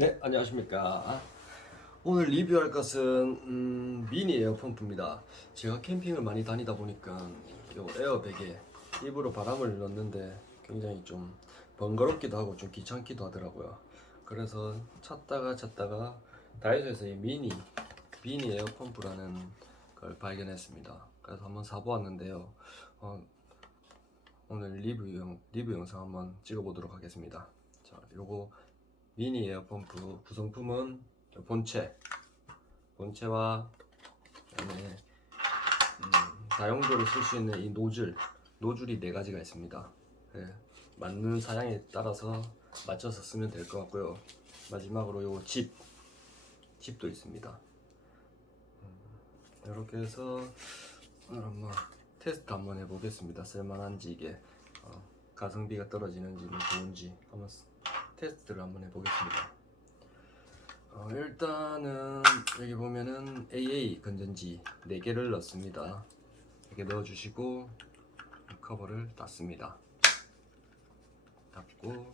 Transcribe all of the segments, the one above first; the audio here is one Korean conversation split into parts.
네, 안녕하십니까. 오늘 리뷰할 것은 음, 미니 에어펌프입니다. 제가 캠핑을 많이 다니다 보니까 요 에어백에 입으로 바람을 넣는데 굉장히 좀 번거롭기도 하고 좀 귀찮기도 하더라고요. 그래서 찾다가 찾다가 다이소에서 이 미니 미니 에어펌프라는 걸 발견했습니다. 그래서 한번 사보았는데요. 어, 오늘 리뷰 영, 리뷰 영상 한번 찍어보도록 하겠습니다. 자, 요거 미니 에어펌프 구성품은 본체, 본체와 그다음에 음, 다용도로 쓸 수 있는 이 노즐, 노즐이 네 가지가 있습니다. 예, 맞는 사양에 따라서 맞춰서 쓰면 될 것 같고요. 마지막으로 요 집, 집도 있습니다. 음, 이렇게 해서 오늘 한번 테스트 한번 해보겠습니다. 쓸만한지 이게 어, 가성비가 떨어지는지 뭐 좋은지 한번 쓰- 테스트를 한번 해보겠습니다. 어, 일단은 여기 보면은 AA 건전지 4개를 넣습니다. 이렇게 넣어주시고 커버를 닫습니다. 닫고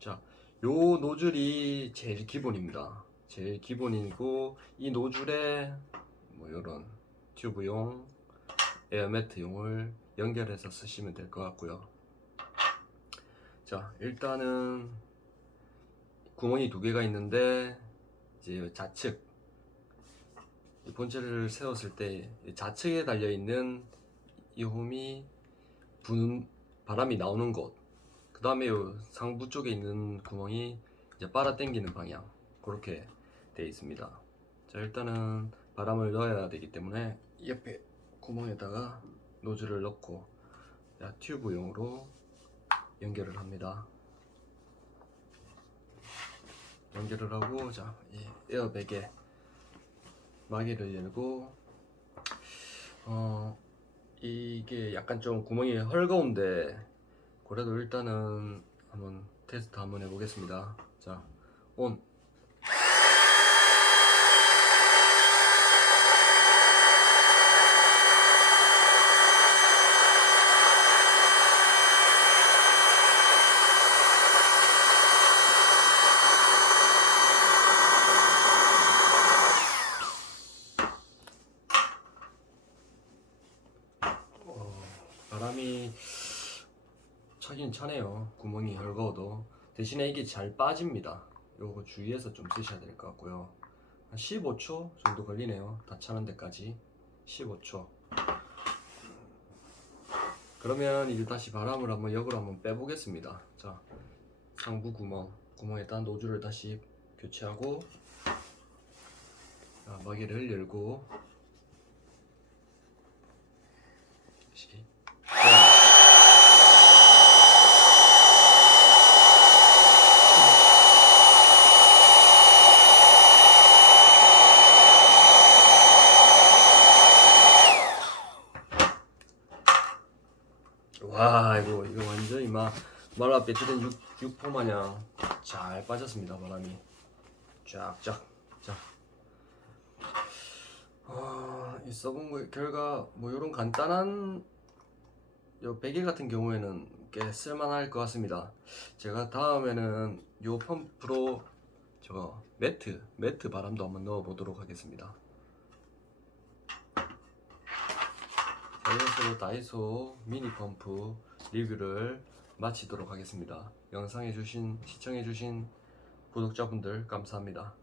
자, 요 노즐이 제일 기본입니다. 제일 기본이고 이 노즐에 뭐 이런 튜브용 에어매트용을 연결해서 쓰시면 될 것 같고요. 자, 일단은 구멍이 두 개가 있는데 이제 좌측 이 본체를 세웠을 때이 좌측에 달려 있는 이 홈이 부는 바람이 나오는 곳. 그 다음에 상부 쪽에 있는 구멍이 이제 빨아 당기는 방향. 그렇게 되어 있습니다. 자, 일단은 바람을 넣어야 되기 때문에 옆에 구멍에다가 노즐을 넣고 자, 튜브용으로 연결을 합니다. 연결을 하고 자, 이 에어백에 마개를 열고 어 이게 약간 좀 구멍이 헐거운데 그래도 일단은 한번 테스트 한번 해보겠습니다. 자, 온. 어, 바람이 차긴 차네요. 구멍이 헐거워도 대신에 이게 잘 빠집니다. 요거 주의해서 좀 쓰셔야 될 것 같고요. 한 15초 정도 걸리네요. 다 차는 데까지 15초. 그러면 이제 다시 바람을 한번 역으로 한번 빼보겠습니다. 자, 상부 구멍, 구멍에다 노즐을 다시 교체하고 자, 마개를 열고 다시 와 이거 이거 완전히 막 말라 배트된 육, 육포 마냥 잘 빠졌습니다 바람이 쫙쫙 자. 아, 이 써본 거 결과 뭐 이런 간단한 요 베개 같은 경우에는 꽤 쓸만할 것 같습니다. 제가 다음에는 요 펌프로 저 매트 매트 바람도 한번 넣어 보도록 하겠습니다. 자, 이것으로 다이소 미니 펌프 리뷰를 마치도록 하겠습니다. 영상해 주신 시청해 주신 구독자분들 감사합니다.